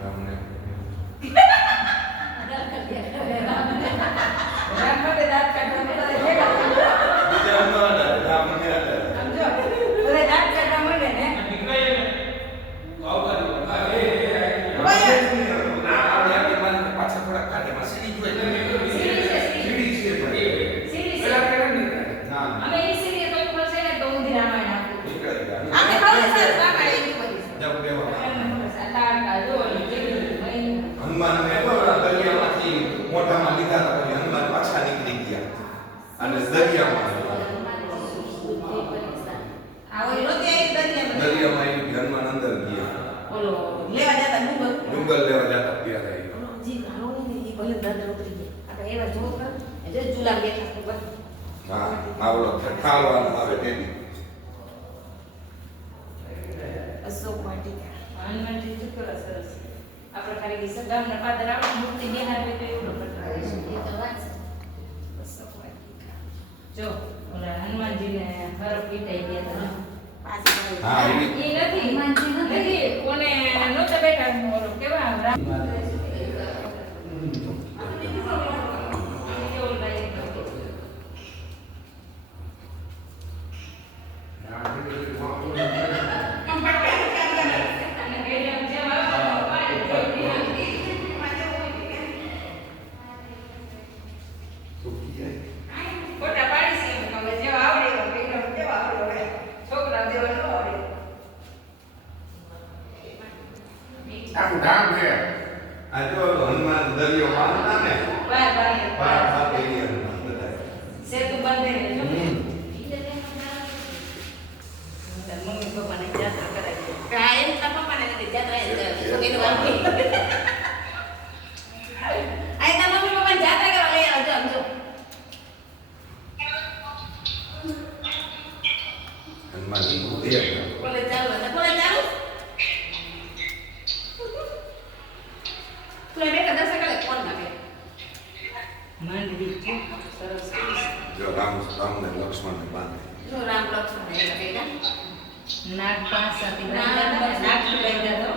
રામને મોઢામાં લીધા હતા પછી હનુમાન પાછા નીકળી ગયા અને દરિયામાં હનુમાન અંદર ગયા ડુંગર લેવા જતા ત્યારે હા આવડો ખાવાનું આવે તેથી અશોક વાટિકા હનુમાનજી ચુકરા સરસ આપણે ખાલી સગામના પાદર આપણે મૂર્તિ બેહાડવી તો એવું કરતા એ તો વાત છે અશોક વાટિકા જો ઓલા હનુમાનજીને હરફ પીટાઈ ગયા હતા હા એ નથી હનુમાનજી નથી કોને નહોતા બેઠા ઓલો કેવા રામ આખું ગામ છે આ જો હનુમાન દરિયો બાંધતા ને પાર દરિયા બધા સેતુ બંધે ને જો મમ્મી પપ્પાને જાત્રા કરાવી કાયમ તા પપ્પાને જાત્રા છોકરીનો વાંકી આઈ તા મમ્મી પપ્પાને જાત્રા કરવા લઈ આવજો સમજો હનુમાન દરિયા કોલે ચાલુ તું બેટા દસ કાલે ફોન નાખે માંડવી છે સરસ જો રામ ને લક્ષ્મણ ને બાંધે જો રામ લક્ષ્મણ ને કઈડા નાગ પાંચ સાથી નાગ લઈ જતો